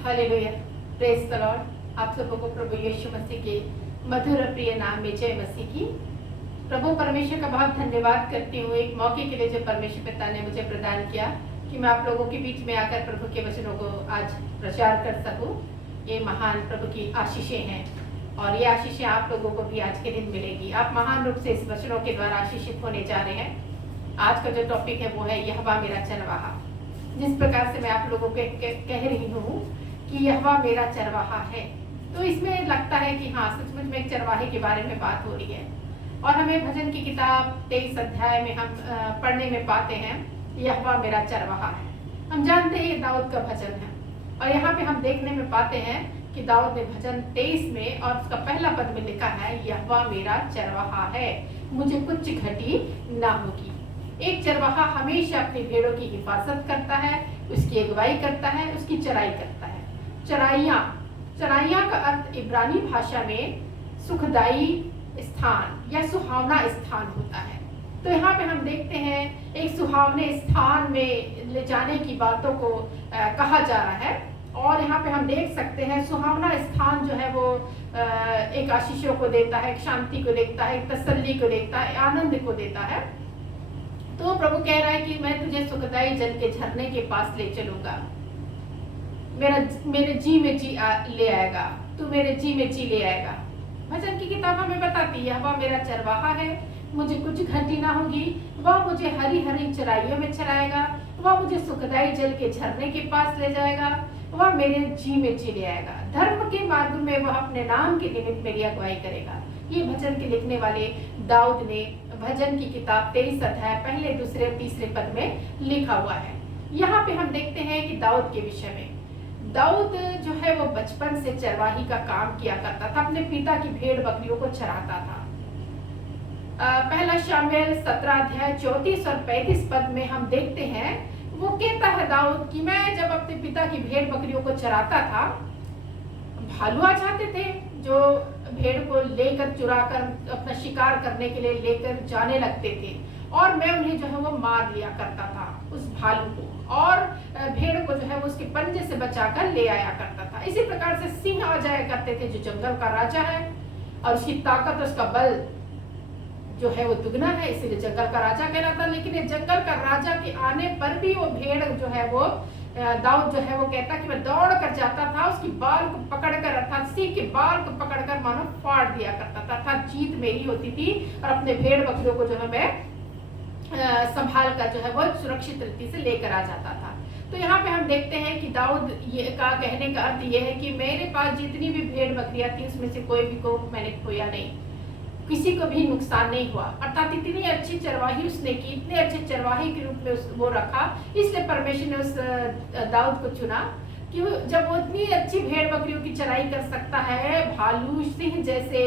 Hallelujah, praise the Lord. आप सबों को प्रभु यीशु मसीह के मधुर प्रिय नाम में जय मसीह की। प्रभु परमेश्वर का बहुत धन्यवाद करती हूँ एक मौके के लिए जो परमेश्वर पिता ने मुझे प्रदान किया कि मैं आप लोगों के बीच में आकर प्रभु के वचनों को आज प्रचार कर सकूँ। ये महान प्रभु की आशीषें हैं और ये आशीषें आप लोगों को भी आज के दिन मिलेगी। आप महान रूप से इस वचनों के द्वारा आशीषित होने जा रहे हैं। आज का जो टॉपिक है वो है यहोवा मेरा चरवाहा। जिस प्रकार से मैं आप लोगों को कह रही हूँ कि यहोवा मेरा चरवाहा है, तो इसमें लगता है कि हाँ, सचमुच में एक चरवाहे के बारे में बात हो रही है। और हमें भजन की किताब 23 अध्याय में हम पढ़ने में पाते हैं यहोवा मेरा चरवाहा है। हम जानते हैं ये दाऊद का भजन है और यहाँ पे हम देखने में पाते हैं कि दाऊद ने भजन 23 में और उसका पहला पद में लिखा है यहोवा मेरा चरवाहा है, मुझे कुछ घटी ना होगी। एक चरवाहा हमेशा अपनी भेड़ों की हिफाजत करता है, उसकी अगुवाई करता है, उसकी चराई करता है। चराइयाँ का अर्थ इब्रानी भाषा में सुखदाई स्थान या सुहावना स्थान होता है। तो यहाँ पे हम देखते हैं एक सुहावने स्थान में ले जाने की बातों को कहा जा रहा है। और यहाँ पे हम देख सकते हैं सुहावना स्थान जो है वो एक आशीषों को देता है, एक शांति को देता है, एक तसल्ली को देता है, आनंद को देता है। तो प्रभु कह रहा है कि मैं तुझे सुखदाई जल के झरने के पास ले चलूंगा, मेरे जी में जी ले आएगा, तू मेरे जी में जी ले आएगा। भजन की किताब हमें बताती है वह मेरा चरवाहा है, मुझे कुछ घटी ना होगी। वह मुझे हरी हरी चराइयों में चराएगा, वह मुझे सुखदाई जल के झरने के पास ले जाएगा, वह मेरे जी में जी ले आएगा। धर्म के मार्ग में वह अपने नाम के निमित्त मेरी अगुवाई करेगा। ये भजन के लिखने वाले दाऊद ने भजन की किताब 23 अध्याय पहले, दूसरे और तीसरे पद में लिखा हुआ है। यहाँ पे हम देखते हैं कि दाऊद के विषय में, दाऊद जो है वो बचपन से चरवाही का काम किया करता था, अपने पिता की भेड़ बकरियों को चराता था। पहला शामुएल 17 अध्याय 34 और 35 पद में हम देखते हैं वो कहता है दाऊद कि मैं जब अपने पिता की भेड़ बकरियों को चराता था, भालू आ जाते थे जो भेड़ को लेकर चुराकर अपना शिकार करने के लिए लेकर जाने लगते थे और मैं उन्हें जो है वो मार लिया करता था उस भालू को, और भेड़ को जो है वो उसके पंजे से बचाकर ले आया करता था। इसी प्रकार से सिंह आ जाया करते थे जो जंगल का राजा है और उसकी ताकत, उसका बल जो है वो दुगना है, इसीलिए जंगल का राजा कहलाता। लेकिन ये जंगल का राजा के आने पर भी वो भेड़ जो है वो दाऊद जो है वो कहता कि मैं दौड़ कर जाता था, उसकी बाल को पकड़कर अर्थात सिंह के बाल को पकड़कर मानो फाड़ दिया करता था, अर्थात जीत मेरी होती थी और अपने भेड़ बकरियों को जो है मैं संभाल कर जो है वो सुरक्षित रीति से लेकर आ जाता था। तो यहाँ पे हम देखते हैं कि दाऊद ये का कहने का अर्थ ये है कि मेरे पास जितनी भी भेड़ बकरियां थी उसमें से कोई भी को मैंने खोया नहीं, किसी को भी नुकसान नहीं हुआ। अर्थात इतनी अच्छी चरवाही उसने की, इतने अच्छे चरवाही के रूप में वो रखा, इसलिए परमेश्वर ने उस दाऊद को चुना कि जब वो इतनी अच्छी भेड़ बकरियों की चराई कर सकता है, भालू सिंह जैसे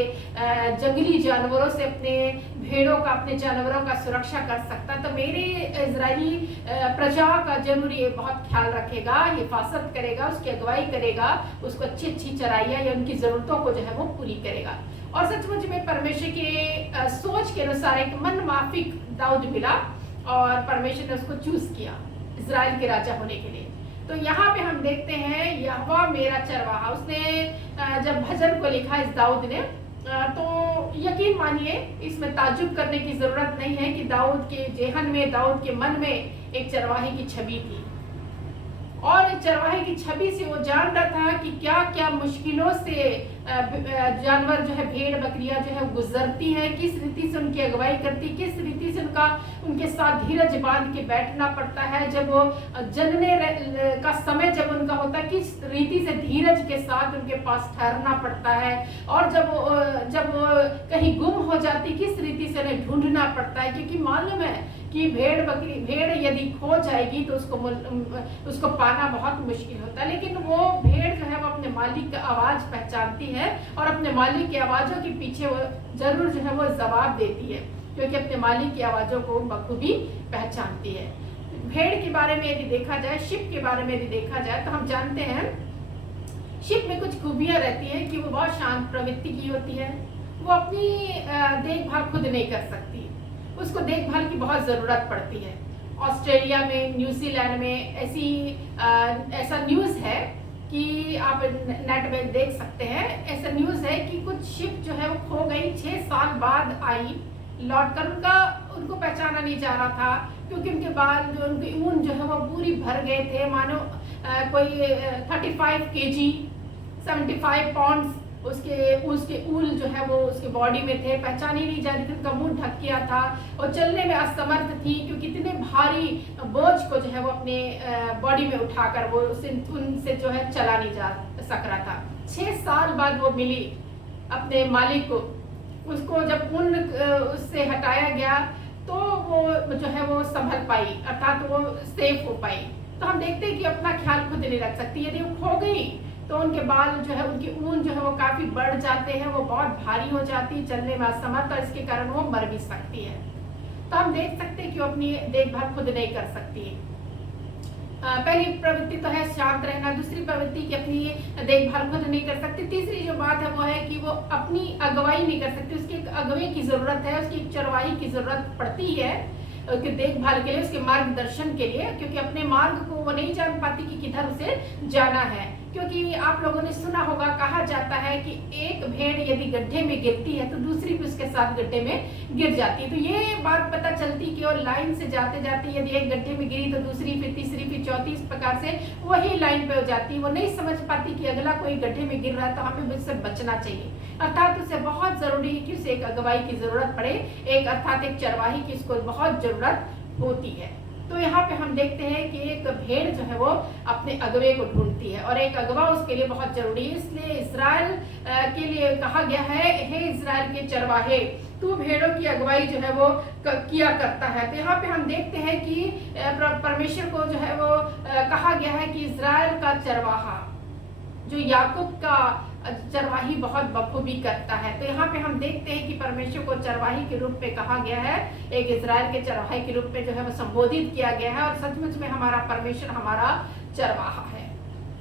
जंगली जानवरों से अपने भेड़ों का, अपने जानवरों का सुरक्षा कर सकता, तो मेरे इजरायली प्रजा का जरूर ये बहुत ख्याल रखेगा, हिफाजत करेगा, उसकी अगुवाई करेगा, उसको अच्छी अच्छी चराइयाँ या उनकी जरूरतों को जो है वो पूरी करेगा। और सचमुच में परमेश्वर के सोच के अनुसार एक मन माफिक दाऊद मिला और परमेश्वर ने उसको चूज किया इजराइल के राजा होने के लिए। तो यहाँ पे हम देखते हैं यहोवा मेरा चरवाहा। उसने जब भजन को लिखा इस दाऊद ने, तो यकीन मानिए इसमें ताज्जुब करने की जरूरत नहीं है कि दाऊद के जेहन में, दाऊद के मन में एक चरवाहे की छवि थी और चरवाहे की छवि से वो जान रहा था कि क्या क्या मुश्किलों से जानवर जो है, भेड़ बकरियां जो है गुजरती हैं, किस रीति से उनकी अगुवाई करती, किस रीति से उनके साथ धीरज बांध के बैठना पड़ता है, जब वो जनने का समय जब उनका होता है किस रीति से धीरज के साथ उनके पास ठहरना पड़ता है, और जब वो कहीं गुम हो जाती किस रीति से उन्हें ढूंढना पड़ता है। क्योंकि मालूम है कि भेड़ यदि खो जाएगी तो उसको पाना बहुत मुश्किल होता है, लेकिन वो भेड़ जो है वो अपने मालिक की आवाज पहचानती है और अपने मालिक की आवाजों के पीछे वो जरूर जो है वो जवाब देती है, क्योंकि अपने मालिक की आवाजों को बखूबी पहचानती है। भेड़ के बारे में यदि देखा जाए, शिप के बारे में यदि देखा जाए, तो हम जानते हैं शिप में कुछ खूबियां रहती है कि वो बहुत शांत प्रवृत्ति की होती है, वो अपनी देखभाल खुद नहीं कर सकती, उसको देखभाल की बहुत ज़रूरत पड़ती है। ऑस्ट्रेलिया में, न्यूजीलैंड में ऐसा न्यूज़ है कि आप नेट में देख सकते हैं, ऐसा न्यूज़ है कि कुछ शिप जो है वो खो गई, 6 साल बाद आई लौटकर। उनको पहचाना नहीं जा रहा था क्योंकि उनके बाल जो उनकी ऊन जो है वो पूरी भर गए थे, मानो कोई 35 केजी 75 पाउंड्स उसके ऊल जो है वो उसके बॉडी में थे, पहचानी नहीं जा रही थी, उनका मुंह ढक गया था और चलने में असमर्थ थी क्योंकि इतने भारी बोझ को जो है वो अपने बॉडी में उठाकर वो उनसे जो है चला नहीं जा सक रहा था। 6 साल बाद वो मिली अपने मालिक को, उसको जब ऊन उससे हटाया गया तो वो जो है वो संभल पाई, अर्थात वो सेफ हो पाई। तो हम देखते हैं कि अपना ख्याल खुद नहीं रख सकती, यदि वो खो गई तो उनके बाल जो है उनकी ऊन जो है वो काफी बढ़ जाते हैं, वो बहुत भारी हो जाती है, चलने में असमर्थ और इसके कारण वो मर भी सकती है। तो हम देख सकते हैं कि वो अपनी देखभाल खुद नहीं कर सकती। पहली प्रवृत्ति तो है शांत रहना, दूसरी प्रवृत्ति की अपनी देखभाल खुद नहीं कर सकती, तीसरी जो बात है वो है कि वो अपनी अगुवाई नहीं कर सकती, उसकी एक अगुवे की जरूरत है, उसकी एक चरवाही की जरूरत पड़ती है उसके देखभाल के लिए, उसके मार्गदर्शन के लिए, क्योंकि अपने मार्ग को वो नहीं जान पाती कि किधर उसे जाना है। क्योंकि आप लोगों ने सुना होगा, कहा जाता है कि एक भेड़ यदि गड्ढे में गिरती है तो दूसरी भी उसके साथ गड्ढे में गिर जाती है। तो ये बात पता चलती कि और लाइन से जाते जाते यदि एक गड्ढे में गिरी तो दूसरी, फिर तीसरी, फिर चौथी, इस प्रकार से वही लाइन पे हो जाती है। वो नहीं समझ पाती कि अगला कोई गड्ढे में गिर रहा है तो हमें उससे बचना चाहिए। अर्थात उसे बहुत जरूरी है कि उसे एक अगुवाई की जरूरत पड़े, एक अर्थात एक चरवाही की उसको बहुत जरूरत होती है। तो यहाँ पे हम देखते हैं कि एक भेड़ जो है वो अपने अगवे को ढूंढती है और एक अगवा उसके लिए बहुत जरूरी है। इसलिए इज़राइल के लिए कहा गया है, हे इज़राइल के चरवाहे, तू भेड़ों की अगुवाई जो है वो किया करता है। तो यहाँ पे हम देखते हैं कि परमेश्वर को जो है वो कहा गया है कि इज़राइल का चरवाहा जो याकूब का चरवाही बहुत बखूबी करता है। तो यहाँ पे हम देखते हैं कि परमेश्वर को चरवाही के रूप में कहा गया है, एक इज़राइल के चरवाही के रूप में जो है वो संबोधित किया गया है। और सचमुच में हमारा परमेश्वर हमारा चरवाहा है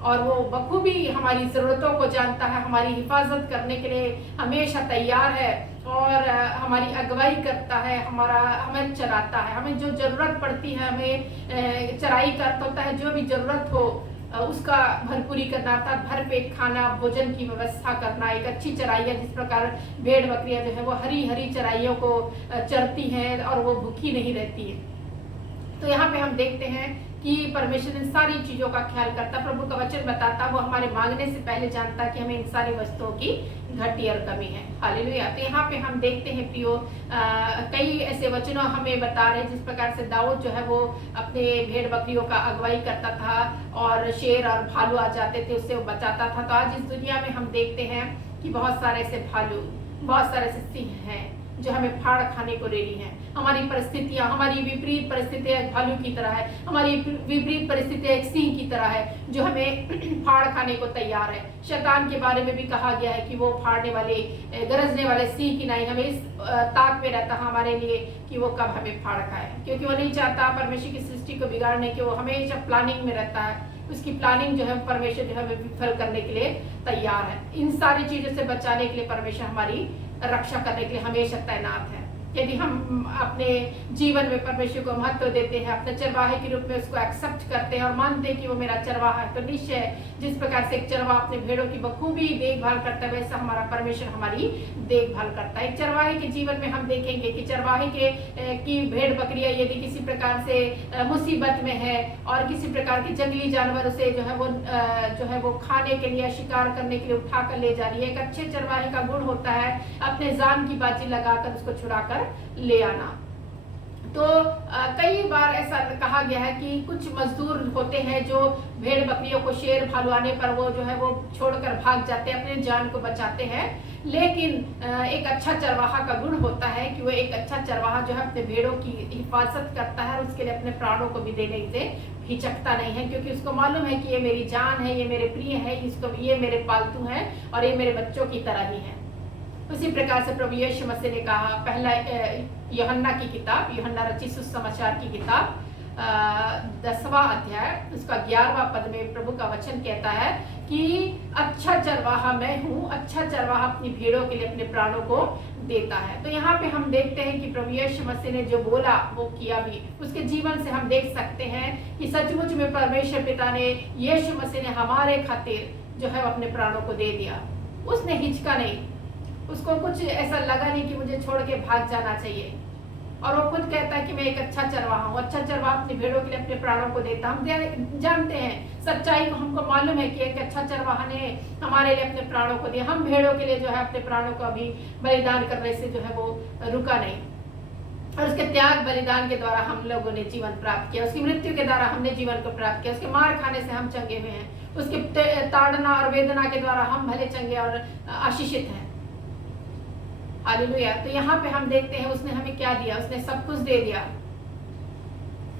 और वो बखूबी हमारी ज़रूरतों को जानता है, हमारी हिफाजत करने के लिए हमेशा तैयार है और हमारी अगुवाई करता है, हमें चलाता है। हमें जो ज़रूरत पड़ती है, हमें चराई का अर्थ होता है जो भी ज़रूरत हो उसका भरपूरी करना, अर्थात भर पेट खाना, भोजन की व्यवस्था करना। एक अच्छी चराइयाँ, जिस प्रकार भेड़ बकरियाँ जो है वो हरी हरी चराइयों को चरती हैं और वो भूखी नहीं रहती है। तो यहाँ पे हम देखते हैं कि परमेश्वर इन सारी चीजों का ख्याल करता, प्रभु का वचन बताता, वो हमारे मांगने से पहले जानता कि हमें इन सारी वस्तुओं की घटी और कमी है। हालेलुया। तो यहाँ पे हम देखते हैं प्रियो, कई ऐसे वचनों हमें बता रहे जिस प्रकार से दाऊद जो है वो अपने भेड़ बकरियों का अगुवाई करता था और शेर और भालू आ जाते थे उससे वो बचाता था। तो आज इस दुनिया में हम देखते हैं कि बहुत सारे ऐसे भालू, बहुत सारे ऐसे सिंह हैं जो हमें फाड़ खाने को रेडी हैं। हमारी परिस्थितियां, हमारी विपरीत परिस्थितियां एक भालू की तरह है, हमारी विपरीत परिस्थितियां एक सिंह की तरह है जो हमें फाड़ खाने को तैयार है। शैतान के बारे में भी कहा गया है कि वो फाड़ने वाले, गरजने वाले सिंह की नहीं, हमें इस ताक में रहता है हमारे लिए कि वो कब हमें फाड़ खाए, क्योंकि वो नहीं चाहता परमेश्वर की सृष्टि को बिगाड़ने की, वो हमेशा प्लानिंग में रहता है। उसकी प्लानिंग जो है परमेश्वर जो है विफल करने के लिए तैयार है। इन सारी चीजों से बचाने के लिए परमेश्वर हमारी रक्षा करने के लिए हमेशा तैनात है। यदि हम अपने जीवन में परमेश्वर को महत्व देते हैं, अपने चरवाहे के रूप में उसको एक्सेप्ट करते हैं और मानते हैं कि वो मेरा चरवाहा है, तो निश्चय जिस प्रकार से एक चरवाहा अपने भेड़ों की बखूबी देखभाल करता है, वैसा हमारा परमेश्वर हमारी देखभाल करता है। एक चरवाहे के जीवन में हम देखेंगे कि चरवाहे की भेड़ बकरियां यदि किसी प्रकार से मुसीबत में है और किसी प्रकार के जंगली जानवर उसे जो है वो खाने के लिए, शिकार करने के लिए उठा कर ले जा रही है, एक अच्छे चरवाहे का गुण होता है अपने जान की बाजी लगाकर उसको छुड़ाकर ले आना। तो कई बार ऐसा कहा गया है कि कुछ मजदूर होते हैं जो भेड़ बकरियों को शेर भालू आने पर वो जो है वो छोड़कर भाग जाते हैं, अपने जान को बचाते हैं। लेकिन एक अच्छा चरवाहा का गुण होता है कि वो एक अच्छा चरवाहा जो है अपने भेड़ों की हिफाजत करता है और उसके लिए अपने प्राणों को भी देने से हिचकता नहीं है, क्योंकि उसको मालूम है कि ये मेरी जान है, ये मेरे प्रिय है, ये मेरे पालतू हैं और ये मेरे बच्चों की तरह ही है। उसी प्रकार से प्रभु यीशु मसीह ने कहा, पहला यूहन्ना की किताब, यूहन्ना रचित सुसमाचार की किताब 10वां अध्याय उसका 11वां पद में प्रभु का वचन कहता है कि अच्छा चरवाहा मैं हूँ, अच्छा चरवाहा अपनी भेड़ों के लिए अपने प्राणों को देता है। तो यहाँ पे हम देखते हैं कि प्रभु यीशु मसीह ने जो बोला वो किया भी। उसके जीवन से हम देख सकते हैं कि सचमुच में परमेश्वर पिता ने, यीशु मसीह ने हमारे खातिर जो है अपने प्राणों को दे दिया। उसने हिचका नहीं, उसको कुछ ऐसा लगा नहीं कि मुझे छोड़ के भाग जाना चाहिए। और वो खुद कहता है कि मैं एक अच्छा चरवाहा हूँ, अच्छा चरवाहा अपनी भेड़ों के लिए अपने प्राणों को देता। हम जानते हैं सच्चाई को, हमको मालूम है कि एक अच्छा चरवाहा ने हमारे लिए अपने प्राणों को दिया। हम भेड़ों के लिए जो है अपने प्राणों को अभी बलिदान करने से जो है वो रुका नहीं, और उसके त्याग बलिदान के द्वारा हम लोगों ने जीवन प्राप्त किया, उसकी मृत्यु के द्वारा हमने जीवन को प्राप्त किया, उसके मार खाने से हम चंगे हुए हैं, उसके ताड़ना और वेदना के द्वारा हम भले चंगे और आशीषित हैं। हालेलुया। तो यहाँ पे हम देखते हैं उसने हमें क्या दिया, उसने सब कुछ दे दिया।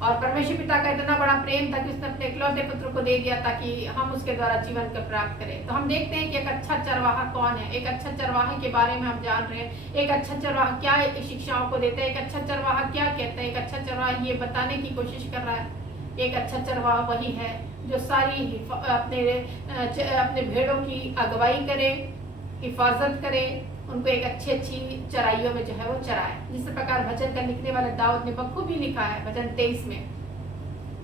और परमेश्वर पिता का इतना बड़ा प्रेम था कि उसने अपने इकलौते पुत्र को दे दिया ताकि हम उसके द्वारा जीवन को प्राप्त करें। तो हम देखते हैं कि एक अच्छा चरवाहा कौन है, एक अच्छा चरवाहे के बारे में हम जान रहे हैं। एक अच्छा चरवाहा क्या शिक्षाओं को देता है, एक अच्छा चरवाहा क्या कहता है, एक अच्छा चरवाहा ये बताने की कोशिश कर रहा है। एक अच्छा चरवाहा वही है जो सारी अपने भेड़ों की अगुवाई करे, हिफाजत करे, उनको एक अच्छी चराइयों में जो है वो चराए। जिस प्रकार भजन का लिखने वाले दाऊद ने बखूबी लिखा है भजन 23 में,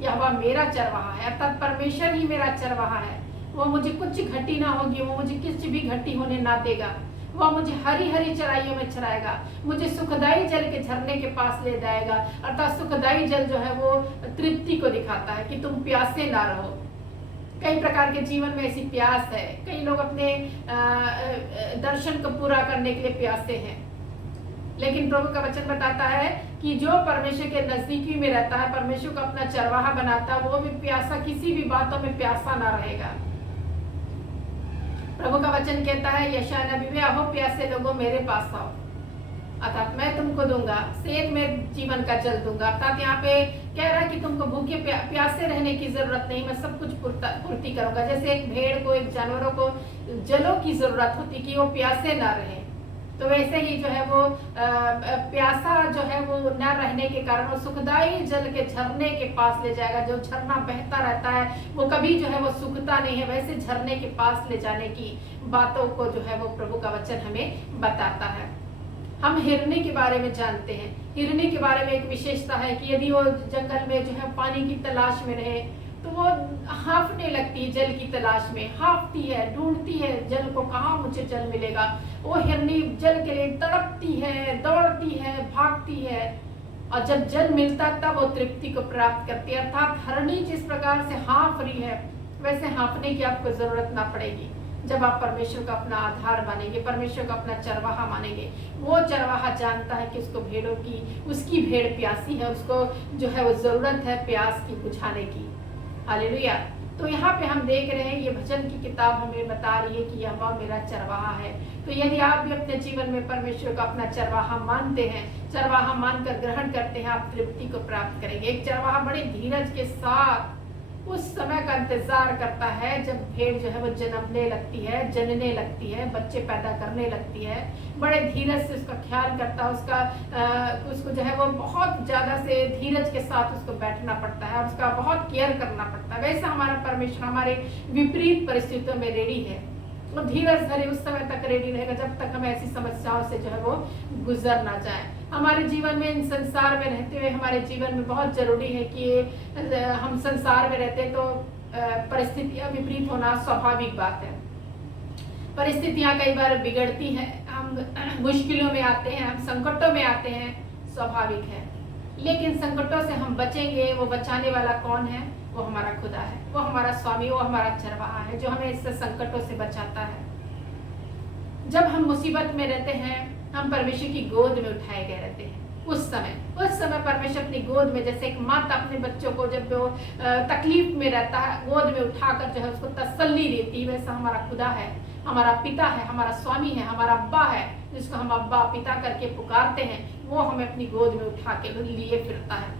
यहोवा मेरा चरवाहा है, अर्थात परमेश्वर ही मेरा चरवाहा है। वो मुझे कुछ घटी ना होगी, वो मुझे कुछ भी घटी होने ना देगा। वह मुझे हरी हरी चराइयों में चराएगा, मुझे सुखदाई जल के झरने के पास ले जाएगा। अर्थात सुखदाई जल जो है वो तृप्ति को दिखाता है कि तुम प्यासे ना रहो। कई प्रकार के जीवन में ऐसी प्यास है, कई लोग अपने दर्शन को पूरा करने के लिए प्यासे हैं, लेकिन प्रभु का वचन बताता है कि जो परमेश्वर के नजदीकी में रहता है, परमेश्वर को अपना चरवाहा बनाता है, वो भी प्यासा, किसी भी बातों में प्यासा ना रहेगा। प्रभु का वचन कहता है यशायाह नबी में, आओ प्यासे लोगों मेरे पास आओ, अर्थात मैं तुमको दूंगा, सेध में जीवन का जल दूंगा। अर्थात यहाँ पे कह रहा है कि तुमको भूखे प्यासे रहने की जरूरत नहीं, मैं सब कुछ पूर्ति करूंगा। जैसे एक भेड़ को, एक जानवरों को जलों की जरूरत होती कि वो प्यासे ना रहे, तो वैसे ही जो है वो प्यासा जो है वो न रहने के कारण वो सुखदाई जल के झरने के पास ले जाएगा। जो झरना बहता रहता है वो कभी जो है वो सूखता नहीं है, वैसे झरने के पास ले जाने की बातों को जो है वो प्रभु का वचन हमें बताता है। हम हिरनी के बारे में जानते हैं। हिरनी के बारे में एक विशेषता है कि यदि वो जंगल में जो है पानी की तलाश में रहे तो वो हाँफने लगती है, जल की तलाश में हाँफती है, ढूंढती है जल को, कहाँ मुझे जल मिलेगा। वो हिरनी जल के लिए तड़पती है, दौड़ती है, भागती है, और जब जल मिलता तब वो तृप्ति को प्राप्त करती है। अर्थात हिरनी जिस प्रकार से हाँफ रही है, वैसे हाँफने की आपको जरूरत ना पड़ेगी जब आप परमेश्वर का अपना आधार मानेंगे, परमेश्वर का अपना चरवाहा मानेंगे। वो चरवाहा जानता है कि उसको भेड़ों की, उसकी भेड़ प्यासी है, उसको जो है वो जरूरत है प्यास की बुझाने की। हालेलुया। तो यहाँ पे हम देख रहे हैं ये भजन की किताब हमें बता रही है कि यहोवा मेरा चरवाहा है। तो यदि आप भी अपने जीवन में परमेश्वर का अपना चरवाहा मानते हैं, चरवाहा मानकर ग्रहण करते हैं, आप तृप्ति को प्राप्त करेंगे। एक चरवाहा बड़े धीरज के साथ उस समय का इंतजार करता है जब भेड़ जो है वो जन्मने लगती है, जनने लगती है, बच्चे पैदा करने लगती है। बड़े धीरज से उसका ख्याल करता है, उसको जो है वो बहुत ज्यादा से धीरज के साथ उसको बैठना पड़ता है और उसका बहुत केयर करना पड़ता है। वैसा हमारा परमेश्वर हमारे विपरीत परिस्थितियों में रेडी है, वो धीरज धरे उस समय तक रेडी रहेगा जब तक हम ऐसी समस्याओं से जो है वो गुजर ना जाए। हमारे जीवन में, इन संसार में रहते हुए हमारे जीवन में बहुत जरूरी है कि हम संसार में रहते तो परिस्थितियां विपरीत होना स्वाभाविक बात है। परिस्थितियां कई बार बिगड़ती हैं, हम मुश्किलों में आते हैं, हम संकटों में आते हैं, स्वाभाविक है। लेकिन संकटों से हम बचेंगे, वो बचाने वाला कौन है? वो हमारा खुदा है, वो हमारा स्वामी, वो हमारा चरवाहा है जो हमें इससे संकटों से बचाता है। जब हम मुसीबत में रहते हैं, हम परमेश्वर की गोद में उठाए गए रहते हैं। उस समय परमेश्वर अपनी गोद में, जैसे एक माता अपने बच्चों को जब वो तकलीफ में रहता है गोद में उठाकर जो है उसको तसल्ली देती है, वैसा हमारा खुदा है, हमारा पिता है, हमारा स्वामी है, हमारा अब्बा है, जिसको हम अब्बा पिता करके पुकारते हैं। वो हमें अपनी गोद में उठा के लिए फिरता है।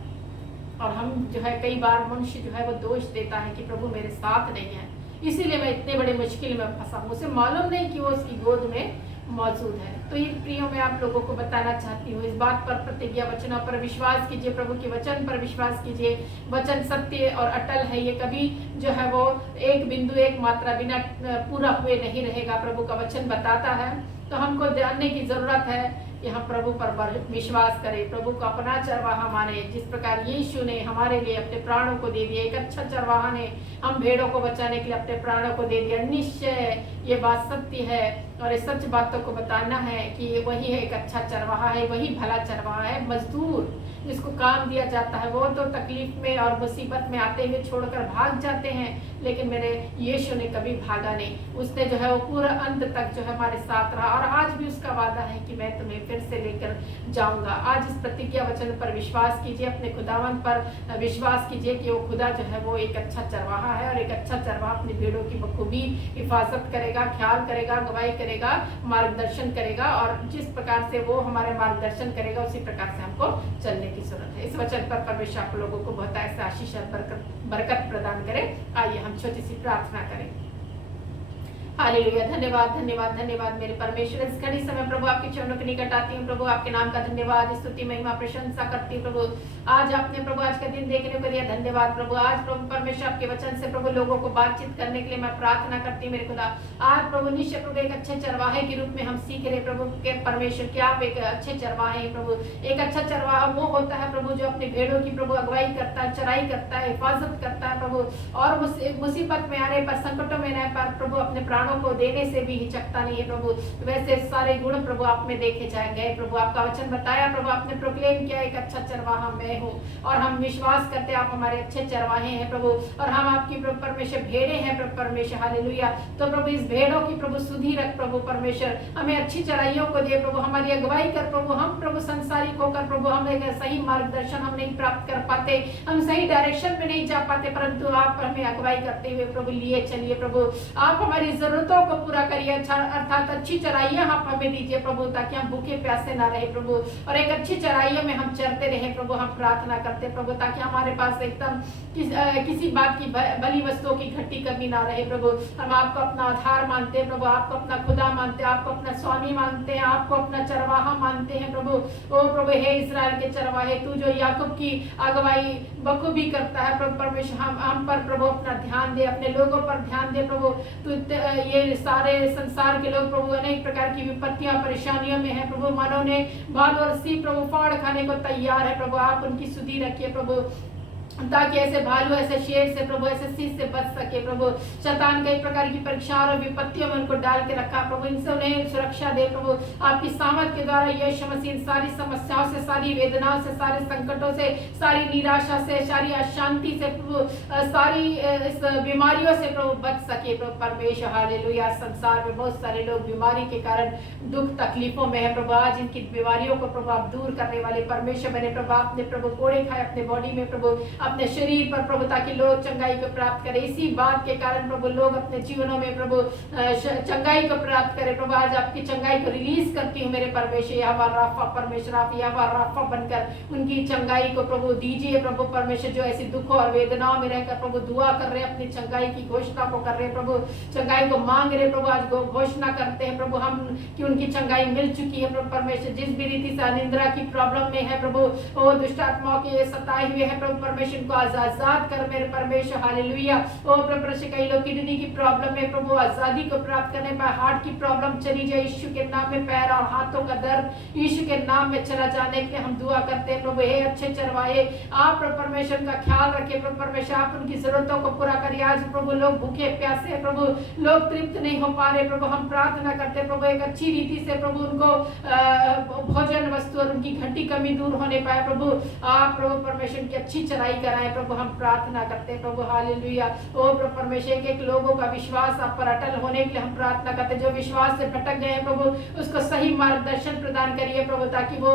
और हम जो है कई बार मनुष्य जो है वो दोष देता है कि प्रभु मेरे साथ नहीं है, इसीलिए मैं इतने बड़े मुश्किल में फंसा हूँ। उसे मालूम नहीं कि वो उसकी गोद में मौजूद है। तो ये प्रियो मैं आप लोगों को बताना चाहती हूँ, इस बात पर प्रतिज्ञा वचनों पर विश्वास कीजिए, प्रभु के वचन पर विश्वास कीजिए। वचन सत्य और अटल है, ये कभी जो है वो एक बिंदु एक मात्रा बिना पूरा हुए नहीं रहेगा। प्रभु का वचन बताता है, तो हमको जानने की जरूरत है कि हम प्रभु पर विश्वास करें, प्रभु को अपना चरवाहा माने। जिस प्रकार यीशु ने हमारे लिए अपने प्राणों को दे दिया, एक अच्छा चरवाहा ने हम भेड़ों को बचाने के लिए अपने प्राणों को दे दिया। निश्चय ये बात सत्य है और इस सच बातों को बताना है कि वही है एक अच्छा चरवाहा है, वही भला चरवाहा है। मजदूर जिसको काम दिया जाता है वो तो तकलीफ में और मुसीबत में आते हुए छोड़कर भाग जाते हैं, लेकिन मेरे यीशु ने कभी भागा नहीं। उसने जो है वो पूरा अंत तक जो है हमारे साथ रहा और आज भी उसका वादा है कि मैं तुम्हें फिर से लेकर जाऊंगा। आज इस प्रतिज्ञा वचन पर विश्वास कीजिए, अपने खुदावन पर विश्वास कीजिए कि वो खुदा जो है वो एक अच्छा चरवाहा है और एक अच्छा चरवाहा अपनी भेड़ों की बखूबी हिफाजत करेगा, ख्याल करेगा, अगुवाई करेगा, मार्गदर्शन करेगा और जिस प्रकार से वो हमारे मार्गदर्शन करेगा उसी प्रकार से हमको चलने की जरूरत है। इस वचन पर परमेश्वर आप लोगों को बहुत ऐसा आशीष और बरकत प्रदान करे। आइए हम छोटी सी प्रार्थना करें। हालेलुया। धन्यवाद धन्यवाद धन्यवाद मेरे परमेश्वर, इस घड़ी समय प्रभु आपके चरणों के निकट आती हूँ प्रभु, आपके नाम का धन्यवाद, स्तुति महिमा प्रशंसा करती हूँ प्रभु। आज आपने प्रभु आज का दिन देखने को दिया, धन्यवाद प्रभु। आज प्रभु परमेश्वर आपके वचन से प्रभु लोगों को बातचीत करने के लिए मैं प्रार्थना करती हूँ मेरे खुदा। आज प्रभु निश्चय प्रभु एक अच्छे चरवाहे के रूप में हम सीख रहे प्रभु के परमेश्वर कि आप एक अच्छे चरवाहे हैं प्रभु। एक अच्छा चरवाहा वो होता है प्रभु जो अपनी भेड़ों की प्रभु अगुवाई करता है, चराई करता है, हिफाजत करता है प्रभु, और मुसीबत में आने पर, संकटों में आने पर प्रभु अपने प्राणों को देने से भी हिचकता नहीं है प्रभु। वैसे सारे गुण प्रभु आप में देखे जाए गए प्रभु। आपका वचन बताया प्रभु, आपने प्रोक्लेम किया एक अच्छा चरवाहा मैं हूँ और हम विश्वास करते आप हमारे अच्छे चरवाहे हैं प्रभु और हम आपकी प्रभु परमेश्वर भेड़े हैं प्रभु परमेश्वर। हालेलुया। तो प्रभु इस भेड़ों की प्रभु सुधि रख प्रभु परमेश्वर, हमें अच्छी चराइयों को दे प्रभु, हमारी अगुवाई कर प्रभु। हम प्रभु संसारिक होकर प्रभु हम एक सही मार्गदर्शन हम नहीं प्राप्त कर पाते, हम सही डायरेक्शन में नहीं जा पाते, परंतु आप हमें अगुवाई करते हुए प्रभु लिए चलिए प्रभु। आप हमारी जरूरतों को पूरा करिए, अच्छा अर्थात अच्छी चराइयां आप हमें दीजिए प्रभु, ताकि हम भूखे प्यासे ना रहे प्रभु और एक अच्छी चराइयों में हम चरते रहे प्रभु। हम प्रार्थना करते प्रभु ताकि हमारे पास एकदम किसी बात की भली वस्तुओं की घटी कमी ना रहे प्रभु। हम आपको अपना आधार मानते हैं प्रभु, आपको अपना खुदा मानते हैं, आपको अपना स्वामी मानते हैं, आपको अपना चरवाहा मानते हैं प्रभु। ओ प्रभु हे इस्राएल के चरवाहे, तू जो याकूब की अगुवाई बखूबी करता है प्रभु परमेश्वर, हम पर प्रभु अपना ध्यान दे, अपने लोगों पर ध्यान दे प्रभु। तू ये सारे संसार के लोग प्रभु अनेक प्रकार की विपत्तियां परेशानियों में है प्रभु, मानो ने भालू और सी प्रभु फाड़ खाने को तैयार है प्रभु। आप उनकी सुधि रखिए प्रभु, ताकि ऐसे भालू ऐसे शेर से प्रभु ऐसे शीश से बच सके प्रभु। शैतान कई प्रकार की परीक्षा और विपत्तियों में उनको डाल के रखा प्रभु, इनसे उन्हें सुरक्षा दे प्रभु। आपकी सामर्थ के द्वारा यीशु मसीह सारी समस्याओं से, सारी वेदनाओं से, सारे संकटों से, सारी निराशा से, सारी अशांति से प्रभु, सारी इस बीमारियों से प्रभु बच सके प्रभु परमेश्वर। हालेलुया। संसार में बहुत सारे लोग बीमारी के कारण दुख तकलीफों में है प्रभु, आज इनकी बीमारियों को प्रभु आप दूर करने वाले परमेश्वर मैंने प्रभु, आपने प्रभु कोड़े खाए अपने बॉडी में प्रभु, अपने शरीर पर प्रभु, ताकि लोग चंगाई को प्राप्त करें। इसी बात के कारण प्रभु लोग अपने जीवनों में प्रभु चंगाई को प्राप्त करें प्रभु। आज आपकी चंगाई को रिलीज करती हूँ मेरे परमेश्वर, यहोवा राफा परमेश्वर, आप यहोवा राफा बनकर उनकी चंगाई को प्रभु दीजिए प्रभु परमेश्वर। जो ऐसी दुखों और वेदनाओं में रहकर प्रभु दुआ कर रहे हैं, अपनी चंगाई की घोषणा को कर रहे हैं प्रभु, चंगाई को मांग रहे प्रभु, आज घोषणा करते हैं प्रभु हम कि उनकी चंगाई मिल चुकी है प्रभु परमेश्वर। जिस भी रीति से अनिंद्रा की प्रॉब्लम में है प्रभु, वो दुष्ट आत्माओं के सताए हुए है प्रभु परमेश्वर, को आजाद कर मेरे परमेश्वर। हालेलुया। ओ प्रभु परमेश्वर, कई लोग किडनी की प्रॉब्लम में प्रभु आजादी को प्राप्त करने पर, हार्ट की प्रॉब्लम चली जाए यीशु के नाम में, पैर और हाथों का दर्द यीशु के नाम में चला जाने के लिए हम दुआ करते हैं प्रभु। हे अच्छे चरवाहे, आप प्रभु परमेश्वर का ख्याल रखिए प्रभु परमेश्वर, आप उनकी जरूरतों को पूरा करिए। आज प्रभु लोग भूखे प्यासे है प्रभु, लोग तृप्त नहीं हो पा रहे प्रभु, हम प्रार्थना करते हैं प्रभु एक अच्छी रीति से प्रभु उनको भोजन वस्तु और उनकी घटी कमी दूर होने पाए प्रभु। आप प्रभु परमेश्वर की अच्छी चराई कराएं प्रभु, हम प्रार्थना करते हैं प्रभु। हालेलुया। ओ प्रभु परमेश्वर के लोगों का विश्वास आप पर अटल होने के लिए हम प्रार्थना करते हैं। जो विश्वास से भटक गए हैं प्रभु, उसको सही मार्गदर्शन प्रदान करिए प्रभु, ताकि वो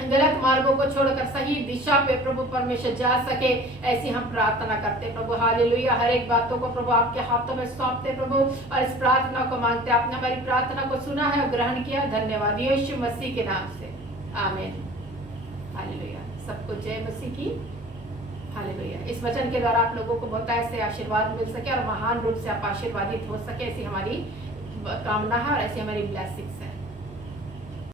गलत मार्गों को छोड़कर सही दिशा पे प्रभु परमेश्वर जा सके, ऐसी हम प्रार्थना करते प्रभु। हालेलुया। हर एक बातों को प्रभु आपके हाथों में सौंपते प्रभु और इस प्रार्थना को मांगते। आपने हमारी प्रार्थना को सुना है और ग्रहण किया, धन्यवाद यीशु मसीह के नाम से, आमीन। हालेलुया। सबको जय मसीह की। हालेलुया। इस वचन के द्वारा आप लोगों को बहुत ऐसे आशीर्वाद मिल सके और महान रूप से आप आशीर्वादित हो सके, ऐसी हमारी कामना है और ऐसी हमारी ब्लेसिंग्स है।